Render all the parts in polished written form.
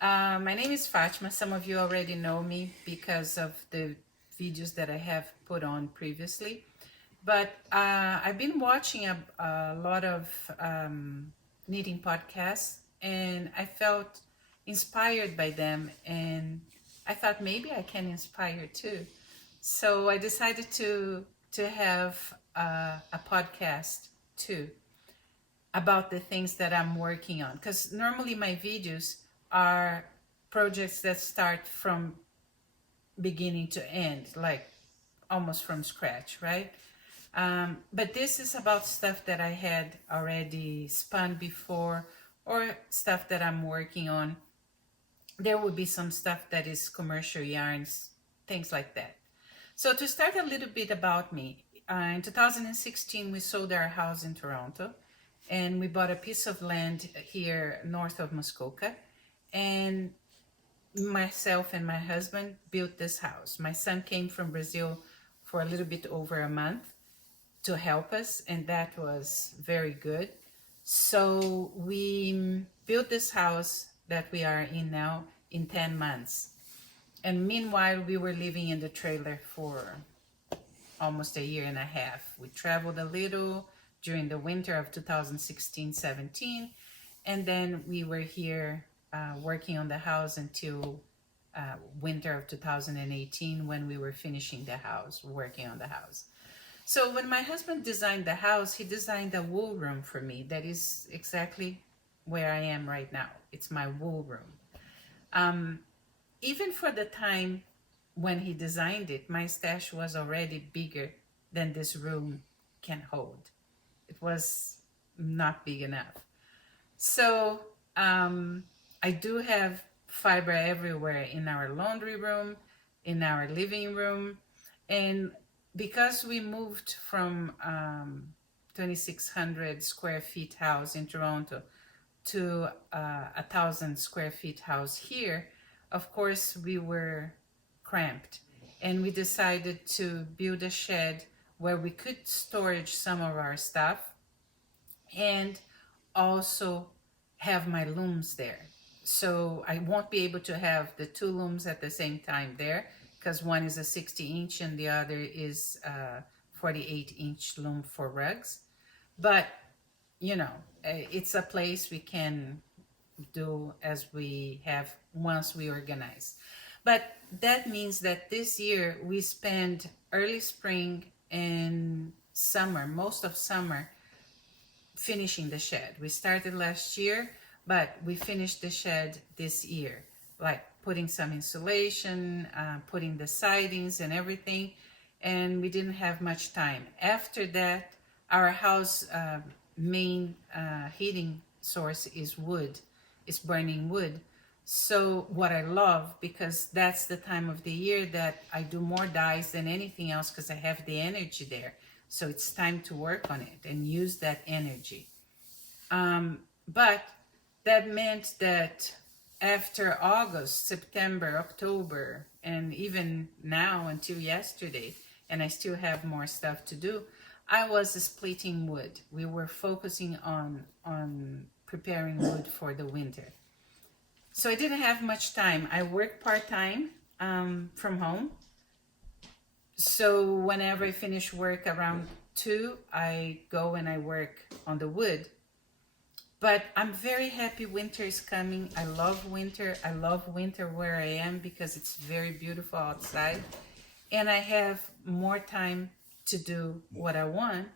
My name is Fátima. Some of you already know me because of the videos that I have put on previously. But I've been watching a lot of knitting podcasts, and I felt inspired by them. And I thought maybe I can inspire too. So I decided to have a podcast too about the things that I'm working on. Because normally my videos are projects that start from beginning to end, like almost from scratch, right? But this is about stuff that I had already spun before or stuff that I'm working on. There will be some stuff that is commercial yarns, things like that. So to start a little bit about me, in 2016 we sold our house in Toronto, and we bought a piece of land here north of Muskoka, and myself and my husband built this house. My son came from Brazil for a little bit over a month to help us, and that was very good. So we built this house that we are in now in 10 months. And meanwhile, we were living in the trailer for almost a year and a half. We traveled a little during the winter of 2016-17, and then we were here working on the house until winter of 2018 when we were finishing the house, working on the house. So when my husband designed the house, he designed a wool room for me. That is exactly where I am right now. It's my wool room. Even for the time when he designed it, my stash was already bigger than this room can hold. It was not big enough. So I do have fiber everywhere in our laundry room, in our living room. And because we moved from 2,600 square feet house in Toronto to 1,000 square feet house here, of course we were cramped, and we decided to build a shed where we could storage some of our stuff and also have my looms there. So I won't be able to have the two looms at the same time there, because one is a 60-inch and the other is a 48-inch loom for rugs. But you know, it's a place we can do as we have once we organize. But that means that this year we spend early spring and summer, most of summer, finishing the shed. We started last year, but we finished the shed this year, like putting some insulation, putting the sidings and everything, and we didn't have much time. After that, our house main heating source is wood, is burning wood. So what I love, because that's the time of the year that I do more dyes than anything else, because I have the energy there. So it's time to work on it and use that energy. But that meant that after August, September, October, and even now until yesterday, and I still have more stuff to do, I was splitting wood. We were focusing on preparing wood for the winter. So I didn't have much time. I work part-time from home. So whenever I finish work around 2, I go and I work on the wood. But I'm very happy winter is coming. I love winter. I love winter where I am because it's very beautiful outside. And I have more time to do what I want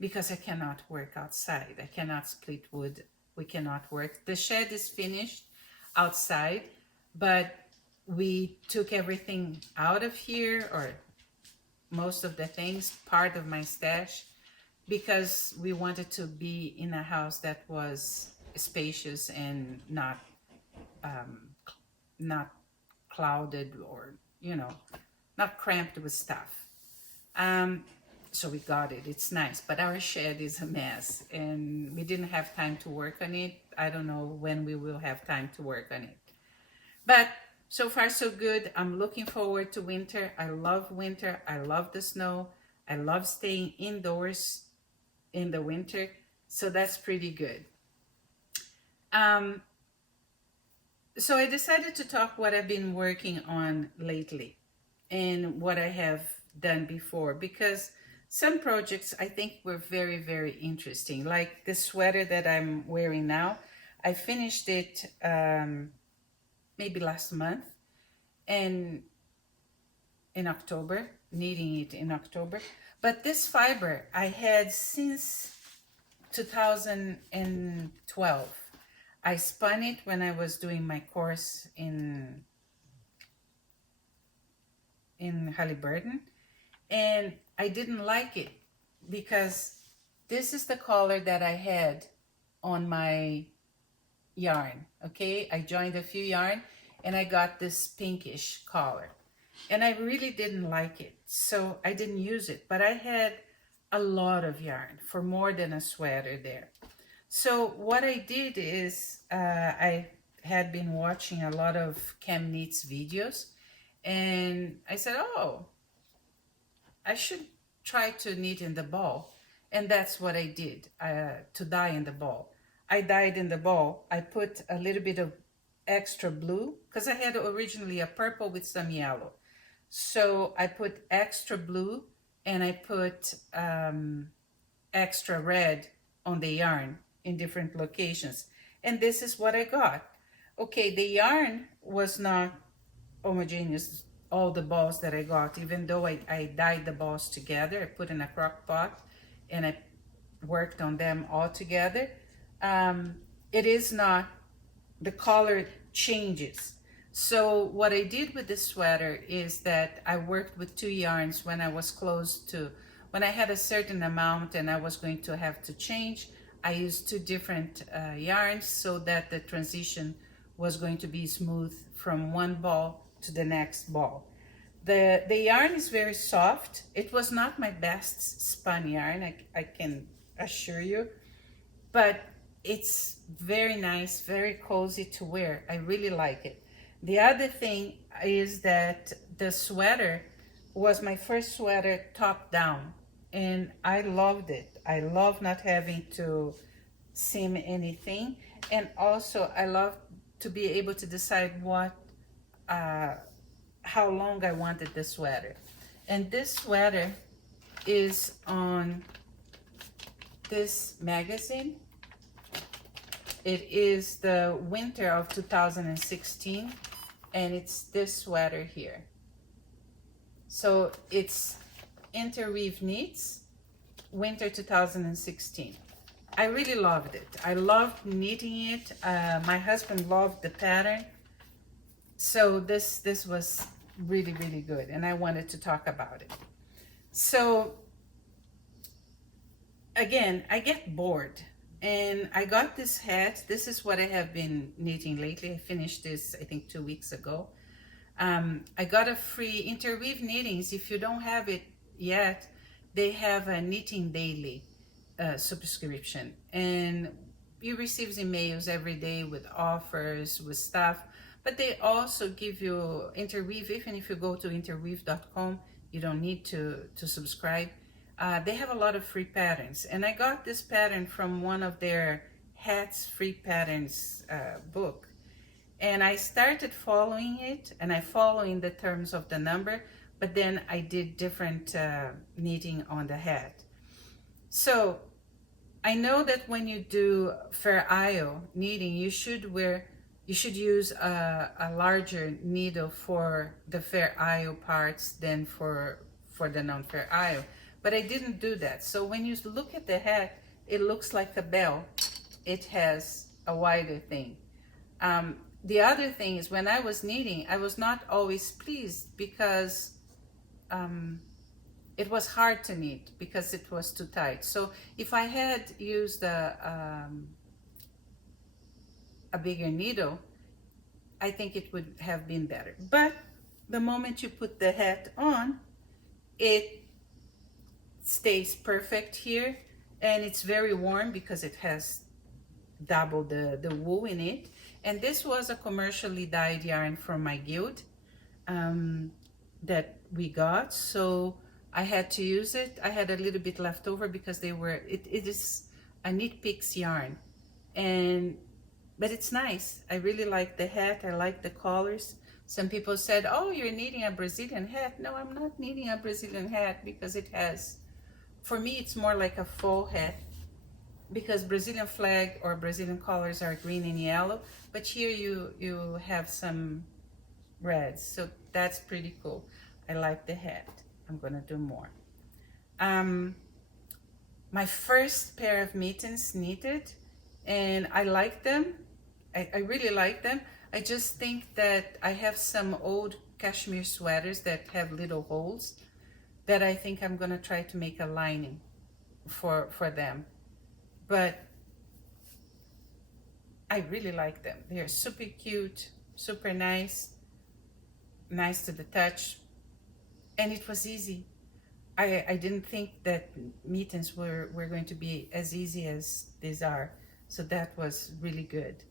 because I cannot work outside. I cannot split wood. We cannot work. The shed is finished outside, but we took everything out of here, or most of the things, part of my stash, because we wanted to be in a house that was spacious and not clouded, or not cramped with stuff. So we got it. It's nice, but our shed is a mess, and we didn't have time to work on it. I don't know when we will have time to work on it. But so far so good. I'm looking forward to winter. I love winter. I love the snow. I love staying indoors in the winter. So that's pretty good. So I decided to talk what I've been working on lately and what I have done before, because some projects I think were very, very interesting. Like this sweater that I'm wearing now, I finished it maybe last month, and in October, knitting it in October. But this fiber I had since 2012. I spun it when I was doing my course in Halliburton, and I didn't like it because this is the color that I had on my yarn. Okay, I joined a few yarn and I got this pinkish color, and I really didn't like it, so I didn't use it. But I had a lot of yarn for more than a sweater there. So what I did is I had been watching a lot of Cam Knits videos, and I said, oh, I should try to knit in the ball. And that's what I did, to dye in the ball. I dyed in the ball. I put a little bit of extra blue because I had originally a purple with some yellow. So I put extra blue and I put extra red on the yarn in different locations. And this is what I got. Okay, the yarn was not homogeneous, all the balls that I got, even though I dyed the balls together. I put in a crock pot and I worked on them all together. It is not, the color changes. So what I did with this sweater is that I worked with two yarns when I was close to, when I had a certain amount and I was going to have to change. I used two different yarns so that the transition was going to be smooth from one ball to the next ball. The yarn is very soft. It was not my best spun yarn, I can assure you, but it's very nice, very cozy to wear. I really like it. The other thing is that the sweater was my first sweater top down, and I loved it. I love not having to seam anything, and also I love to be able to decide what how long I wanted the sweater. And this sweater is on this magazine. It is the winter of 2016, and it's this sweater here. So it's Interweave Knits, winter 2016. I really loved it. I loved knitting it. My husband loved the pattern. So this was really, really good, and I wanted to talk about it. So again, I get bored, and I got this hat. This is what I have been knitting lately. I finished this, I think, 2 weeks ago. I got a free Interweave Knittings. If you don't have it yet, they have a Knitting Daily subscription, and you receive emails every day with offers, with stuff. But they also give you Interweave. Even if you go to interweave.com, you don't need to subscribe. They have a lot of free patterns, and I got this pattern from one of their hats free patterns book, and I started following it, and I follow in the terms of the number, but then I did different knitting on the hat. So I know that when you do Fair Isle knitting, you should use a larger needle for the Fair Isle parts than for the non-Fair Isle. But I didn't do that. So when you look at the hat, it looks like a bell. It has a wider thing. The other thing is, when I was knitting, I was not always pleased because it was hard to knit because it was too tight. So if I had used a bigger needle, I think it would have been better. But the moment you put the hat on, it stays perfect here, and it's very warm because it has double the wool in it. And this was a commercially dyed yarn from my guild that we got, so I had to use it. I had a little bit left over because it is a Knit Picks yarn, and but it's nice. I really like the hat. I like the colors. Some people said, oh, you're needing a Brazilian hat. No, I'm not needing a Brazilian hat because it has, for me, it's more like a faux hat because Brazilian flag or Brazilian colors are green and yellow, but here you have some reds, so that's pretty cool. I like the hat. I'm gonna do more. My first pair of mittens knitted, and I like them. I really like them. I just think that I have some old cashmere sweaters that have little holes that I think I'm gonna try to make a lining for them. But I really like them. They're super cute, super nice, nice to the touch, and it was easy. I didn't think that mittens were going to be as easy as these are, so that was really good.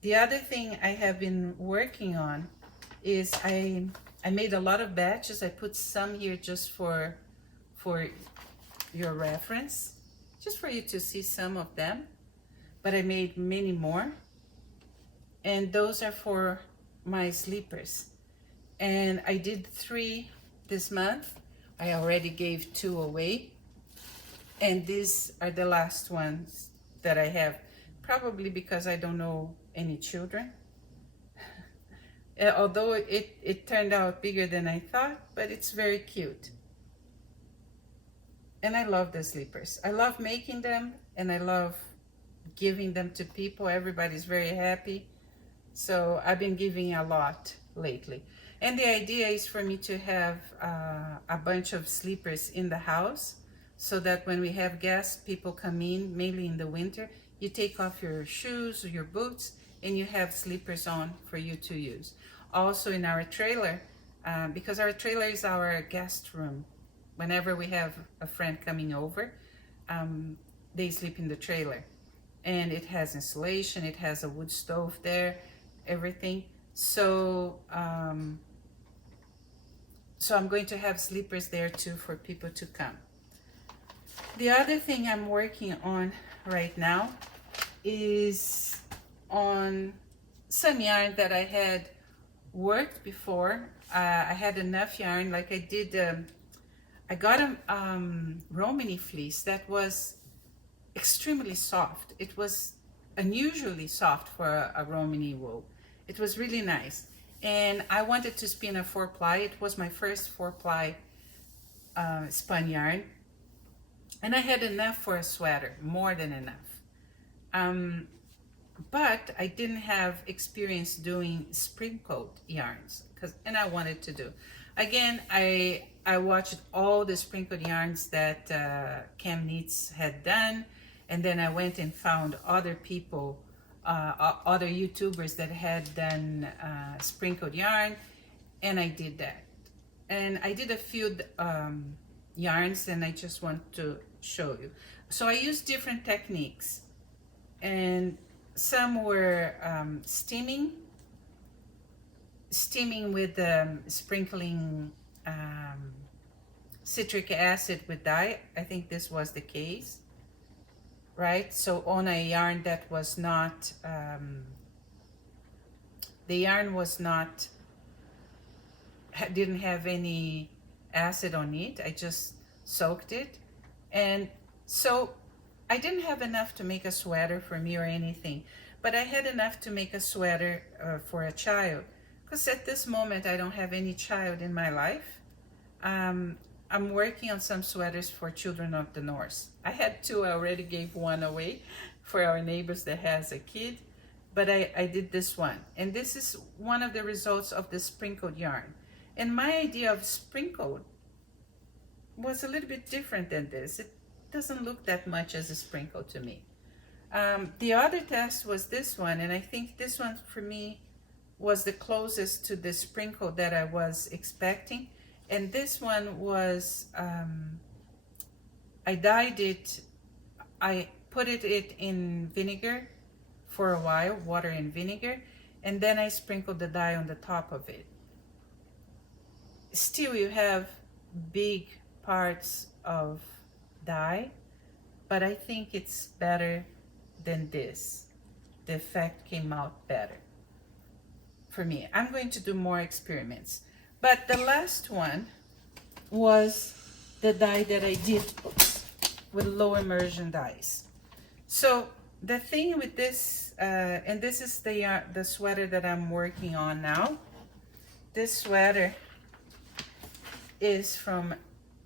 The other thing I have been working on is I made a lot of batches. I put some here just for your reference, just for you to see some of them, but I made many more, and those are for my sleepers. And I did 3 this month. I already gave 2 away, and these are the last ones that I have, probably because I don't know any children. Although it turned out bigger than I thought, but it's very cute. And I love the sleepers. I love making them, and I love giving them to people. Everybody's very happy. So I've been giving a lot lately. And the idea is for me to have a bunch of sleepers in the house so that when we have guests, people come in, mainly in the winter, you take off your shoes or your boots and you have sleepers on for you to use. Also in our trailer, because our trailer is our guest room. Whenever we have a friend coming over, they sleep in the trailer. And it has insulation, it has a wood stove there, everything. So I'm going to have sleepers there too for people to come. The other thing I'm working on right now is on some yarn that I had worked before. I had enough yarn, like I did, I got a Romany fleece that was extremely soft. It was unusually soft for a Romany wool. It was really nice. And I wanted to spin a 4-ply. It was my first 4-ply spun yarn. And I had enough for a sweater, more than enough. But I didn't have experience doing spring coat yarns, and I wanted to do. Again, I watched all the spring coat yarns that Cam Knits had done, and then I went and found other people, other YouTubers that had done spring coat yarn, and I did that. And I did a few yarns, and I just want to show you. So I used different techniques, and some were steaming with sprinkling citric acid with dye. I think this was the case, right? So on a yarn that was not, the yarn was not, didn't have any acid on it. I just soaked it. And so I didn't have enough to make a sweater for me or anything, but I had enough to make a sweater for a child. Because at this moment, I don't have any child in my life. I'm working on some sweaters for children of the North. I had 2, I already gave 1 away for our neighbors that has a kid, but I did this one. And this is one of the results of the sprinkled yarn. And my idea of sprinkled was a little bit different than this. It doesn't look that much as a sprinkle to me. The other test was this one, and I think this one for me was the closest to the sprinkle that I was expecting. And this one was, I dyed it, I put it in vinegar for a while, water and vinegar, and then I sprinkled the dye on the top of it. Still, you have big parts of dye, but I think it's better than this. the effect came out better for me. I'm going to do more experiments. But the last one was the dye that I did with low immersion dyes. So the thing with this, and this is the sweater that I'm working on now. This sweater is from,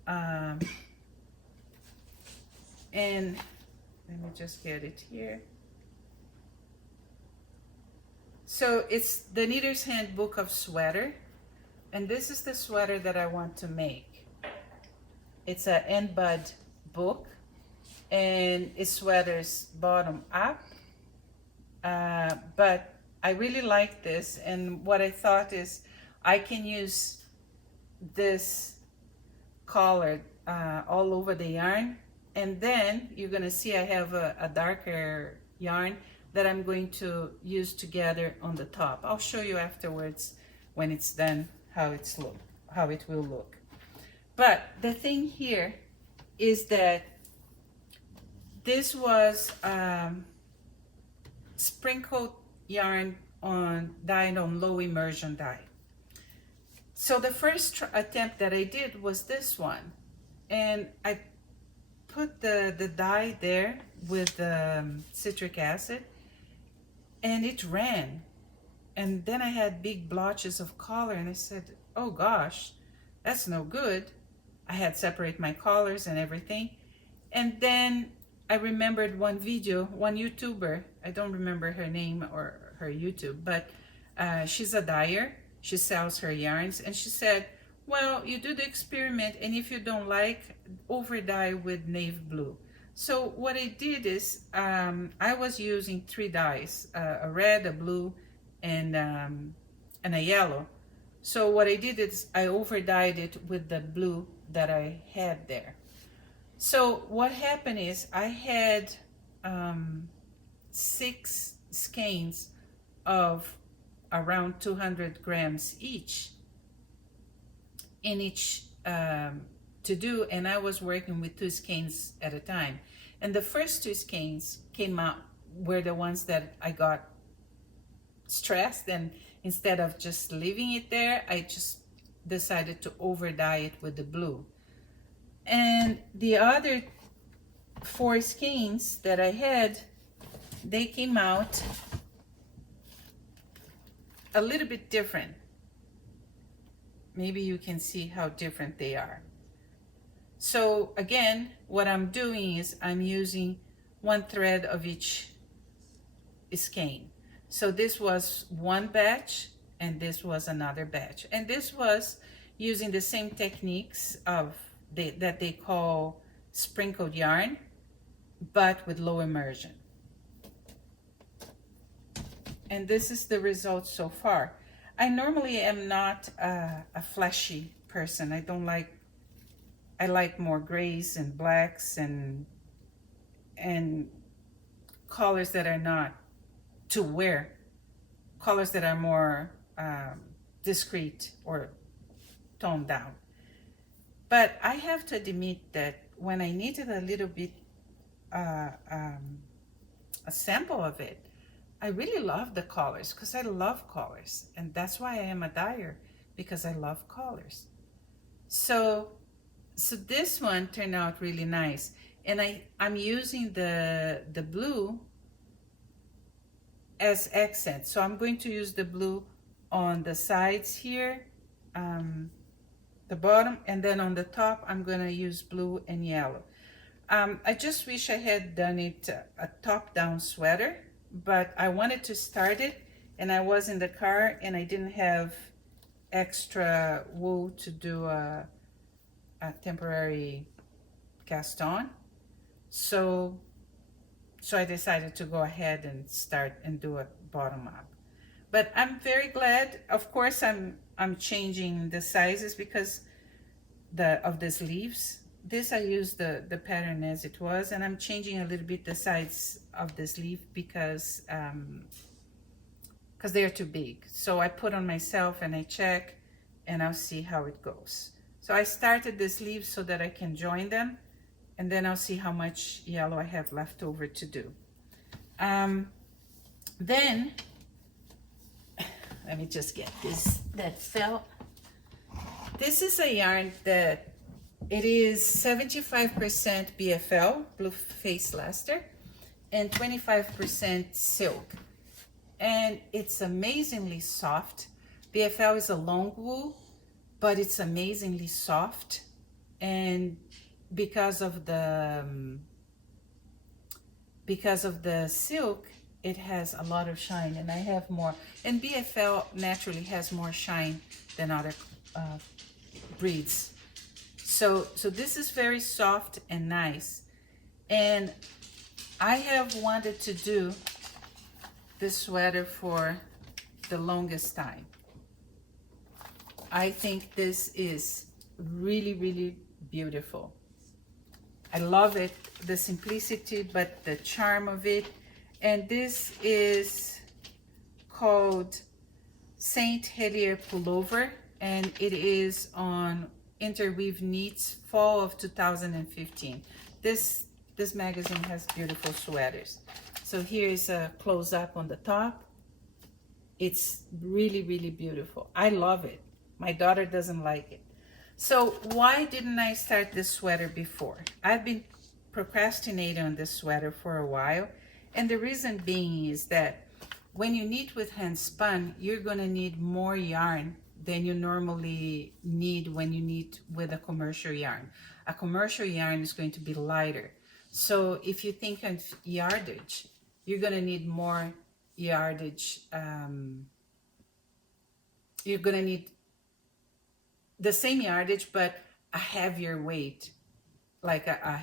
and let me just get it here. So it's the Knitter's Handbook of Sweater, and this is the sweater that I want to make. It's an end bud book, and it's sweaters bottom up, but I really like this, and what I thought is I can use this collar all over the yarn, and then you're gonna see I have a darker yarn that I'm going to use together on the top. I'll show you afterwards when it's done how it will look. But the thing here is that this was sprinkled yarn dyed on low immersion dye. So the first attempt that I did was this one, and I put the dye there with citric acid, and it ran, and then I had big blotches of color, and I said, oh gosh, that's no good. I had separate my colors and everything. And then I remembered one video, one YouTuber, I don't remember her name or her YouTube, but she's a dyer. She sells her yarns, and she said, well, you do the experiment, and if you don't like, over dye with navy blue. So what I did is I was using 3 dyes, a red, a blue, and a yellow. So what I did is I over dyed it with the blue that I had there. So what happened is I had 6 skeins of around 200 grams each in each to do, and I was working with 2 skeins at a time. And the first 2 skeins came out were the ones that I got stressed, and instead of just leaving it there, I just decided to over dye it with the blue. And the other 4 skeins that I had, they came out a little bit different. Maybe you can see how different they are. So again, what I'm doing is I'm using 1 thread of each skein. So this was one batch, and this was another batch. And this was using the same techniques that they call sprinkled yarn, but with low immersion. And this is the result so far. I normally am not a flashy person. I like more grays and blacks and colors that are not to wear, colors that are more discreet or toned down. But I have to admit that when I needed a little bit a sample of it, I really love the colors, because I love colors, and that's why I am a dyer, because I love colors. So this one turned out really nice, and I'm using the blue as accent. So I'm going to use the blue on the sides here, the bottom, and then on the top I'm going to use blue and yellow. I just wish I had done it a top-down sweater, but I wanted to start it, and I was in the car, and I didn't have extra wool to do a temporary cast on. So I decided to go ahead and start and do a bottom up. But I'm very glad. Of course, I'm changing the sizes because of the sleeves. This I used the pattern as it was, and I'm changing a little bit the size of the sleeve because they're too big. So I put on myself and I check, and I'll see how it goes. So I started the sleeves so that I can join them, and then I'll see how much yellow I have left over to do. Then, let me just get this, that felt. This is a yarn that it is 75% BFL, blue face laster, and 25% silk. And it's amazingly soft. BFL is a long wool, but it's amazingly soft. And because of the silk, it has a lot of shine, and I have more. And BFL naturally has more shine than other breeds. So this is very soft and nice. And I have wanted to do this sweater for the longest time. I think this is really, really beautiful. I love it, the simplicity, but the charm of it. And this is called Saint Helier Pullover, and it is on Interweave Knits fall of 2015. This magazine has beautiful sweaters. So here's a close-up on the top. It's really, really beautiful. I love it. My daughter doesn't like it. So why didn't I start this sweater before? I've been procrastinating on this sweater for a while, and the reason being is that when you knit with hand spun, you're gonna need more yarn than you normally need when you knit with a commercial yarn. A commercial yarn is going to be lighter. So if you think of yardage, you're gonna need more yardage. You're gonna need the same yardage, but a heavier weight, like a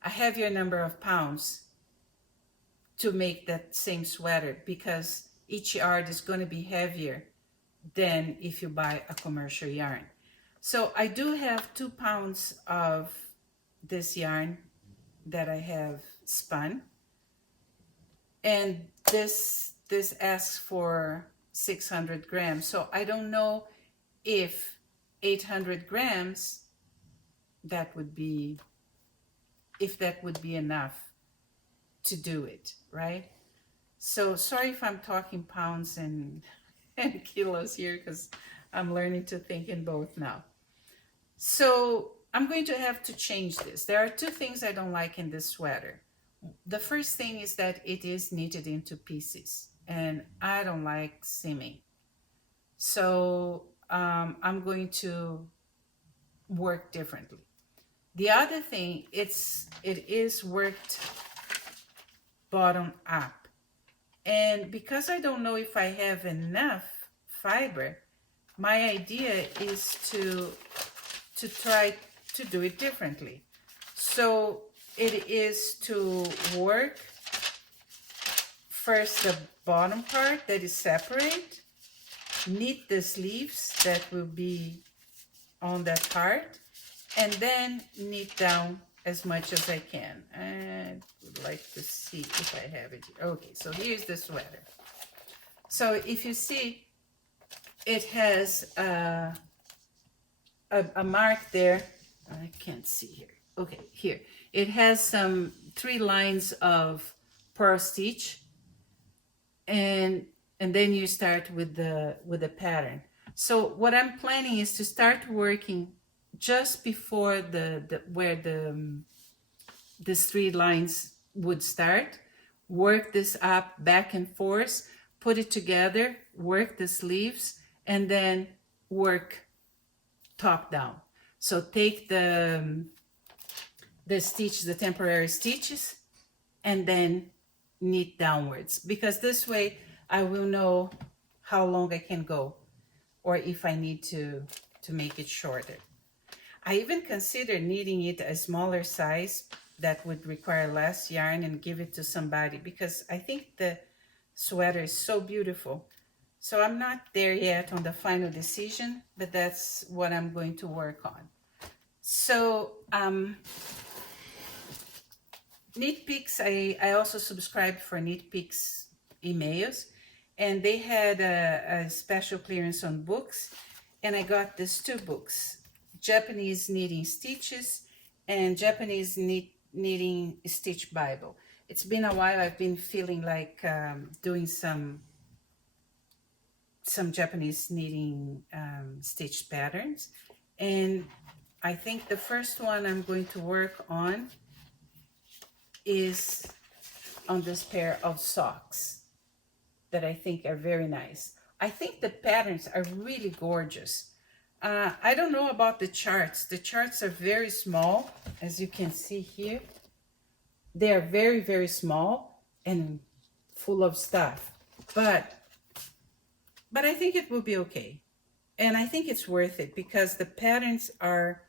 heavier number of pounds to make that same sweater, because each yard is going to be heavier than if you buy a commercial yarn. So I do have 2 pounds of this yarn that I have spun, and this asks for 600 grams. So I don't know if 800 grams, that would be enough to do it, right? So sorry if I'm talking pounds and kilos here, because I'm learning to think in both now. So I'm going to have to change this. There are 2 things I don't like in this sweater. The first thing is that it is knitted into pieces, and I don't like seaming. So I'm going to work differently. The other thing, it is worked bottom up. And because I don't know if I have enough fiber, my idea is to try to do it differently. So it is to work first the bottom part that is separate, knit the sleeves that will be on that part, and then knit down as much as I can. I would like to see if I have it. Okay, so here's the sweater. So if you see, it has a mark there. I can't see here. Okay, here. It has some 3 lines of purl stitch, and then you start with the pattern. So what I'm planning is to start working just before where these 3 lines would start, work this up back and forth, put it together, work the sleeves, and then work top down. So take the stitch, the temporary stitches, and then knit downwards, because this way I will know how long I can go, or if I need to make it shorter. I even consider knitting it a smaller size that would require less yarn and give it to somebody, because I think the sweater is so beautiful. So I'm not there yet on the final decision, but that's what I'm going to work on. So Knit Picks, I also subscribed for Knit Picks emails, and they had a special clearance on books, and I got these 2 books, Japanese Knitting Stitches and Japanese Knitting Stitch Bible. it's been a while. I've been feeling like doing some Japanese knitting stitch patterns, and I think the first one I'm going to work on is on this pair of socks that I think are very nice. I think the patterns are really gorgeous. I don't know about the charts. The charts are very small, as you can see here. They are very, very small and full of stuff. But I think it will be okay. And I think it's worth it because the patterns are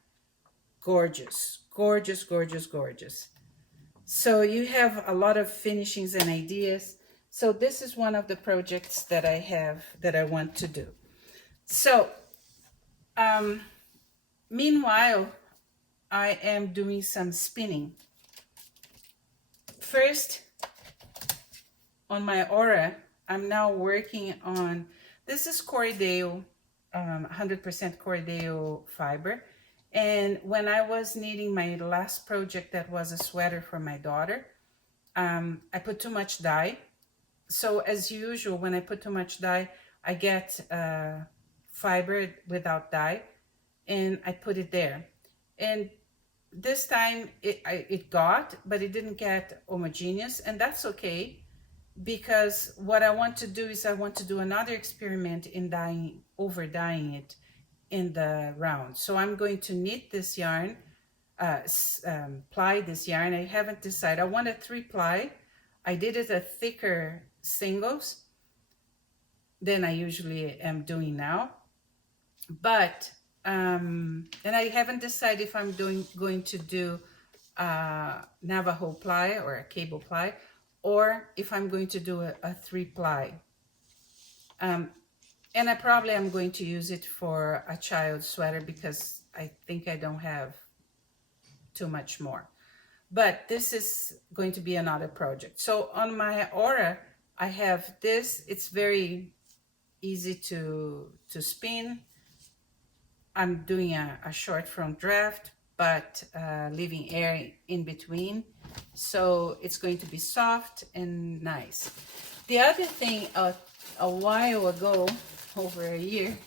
gorgeous, gorgeous, gorgeous, gorgeous. So you have a lot of finishings and ideas. So this is one of the projects that I have that I want to do. So meanwhile, I am doing some spinning. First, on my aura, I'm now working on, this is Corrideo, 100% Corrideo fiber. And when I was knitting my last project that was a sweater for my daughter, I put too much dye. So as usual, when I put too much dye, I get fiber without dye, and I put it there. And this time it got, but it didn't get homogeneous, and that's okay, because what I want to do is I want to do another experiment in dyeing, over dyeing it in the round. So I'm going to knit this yarn, ply this yarn. I haven't decided. I want a 3-ply. I did it a thicker singles than I usually am doing now. But, and I haven't decided if I'm going to do Navajo ply or a cable ply, or if I'm going to do a 3-ply. And I probably am going to use it for a child sweater because I think I don't have too much more. But this is going to be another project. So on my aura, I have this. It's very easy to spin. I'm doing a short front draft, but leaving air in between. So it's going to be soft and nice. The other thing, a while ago, over a year,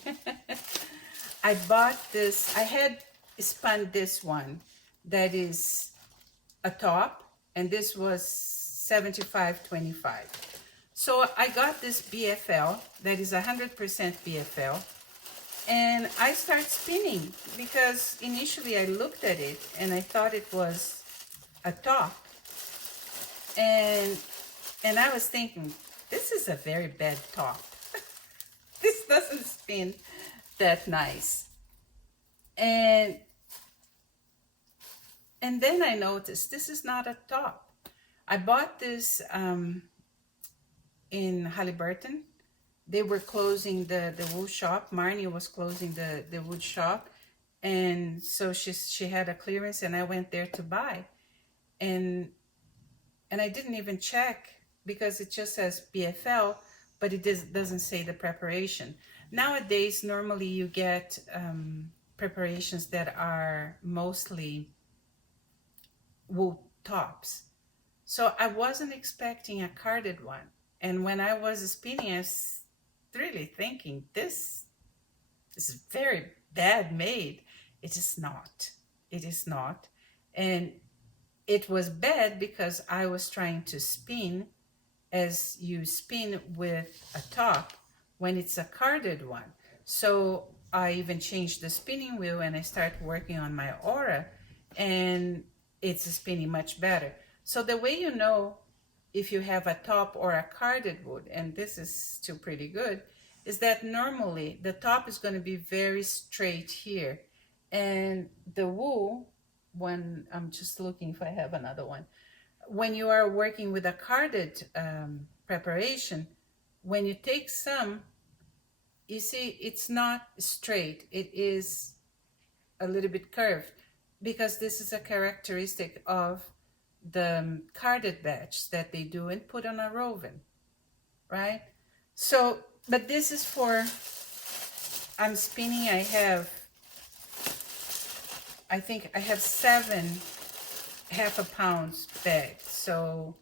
I bought this. I had spun this one that is a top, and this was 75-25. So I got this BFL that is 100% BFL, and I start spinning because initially I looked at it and I thought it was a top, and I was thinking, this is a very bad top. This doesn't spin that nice. And then I noticed this is not a top. I bought this in Halliburton. They were closing the wool shop. Marnie was closing the wood shop. And so she had a clearance, and I went there to buy. And I didn't even check because it just says BFL, but it doesn't say the preparation. Nowadays, normally you get preparations that are mostly wool tops. So I wasn't expecting a carded one. And when I was spinning, I was really thinking, this is very bad made. It is not. It is not. And it was bad because I was trying to spin as you spin with a top when it's a carded one. So I even changed the spinning wheel and I started working on my aura, and it's spinning much better. So the way you know if you have a top or a carded wood, and this is still pretty good, is that normally the top is going to be very straight here, and the wool, when I'm just looking if I have another one, when you are working with a carded preparation, when you take some, you see it's not straight, it is a little bit curved, because this is a characteristic of the carded batch that they do and put on a woven, right? So, but this is for, I'm spinning, I think I have 7 half a pound bags. So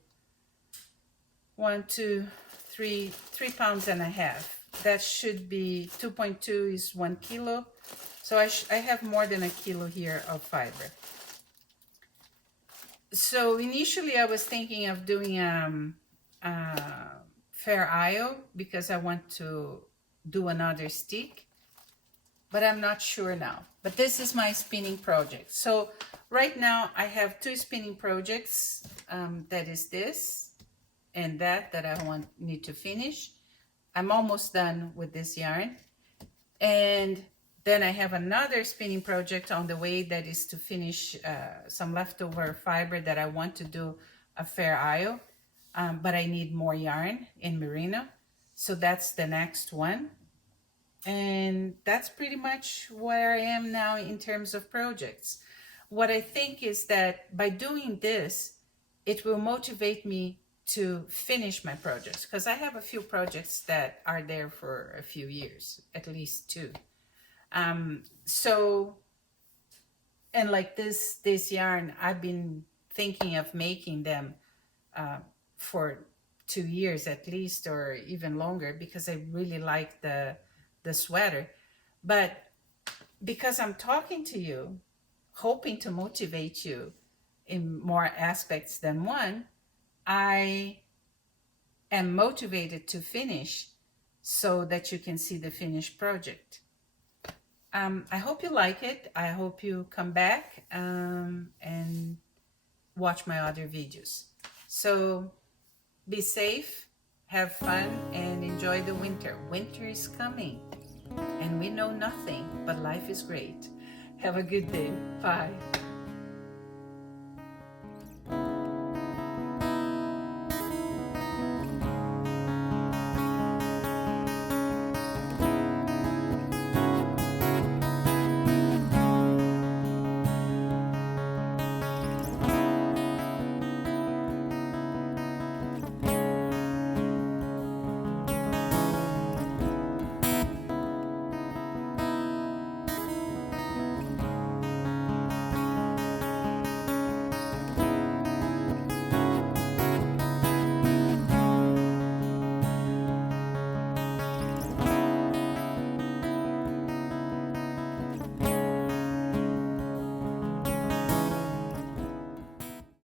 1, 2, 3 pounds and a half. That should be 2.2 is 1 kilo. So I have more than a kilo here of fiber. So initially I was thinking of doing fair isle because I want to do another stick, but I'm not sure now. But this is my spinning project. So right now I have 2 spinning projects. That is this and that I need to finish. I'm almost done with this yarn. And then I have another spinning project on the way that is to finish some leftover fiber that I want to do a fair isle. But I need more yarn in merino. So that's the next one. And that's pretty much where I am now in terms of projects. What I think is that by doing this, it will motivate me to finish my projects, because I have a few projects that are there for a few years, at least 2. So, and like this yarn, I've been thinking of making them for 2 years at least, or even longer, because I really like the sweater. But because I'm talking to you, hoping to motivate you in more aspects than one, I am motivated to finish so that you can see the finished project. I hope you like it. I hope you come back and watch my other videos. So be safe, have fun, and enjoy the winter. Winter is coming, and we know nothing, but life is great. Have a good day. Bye.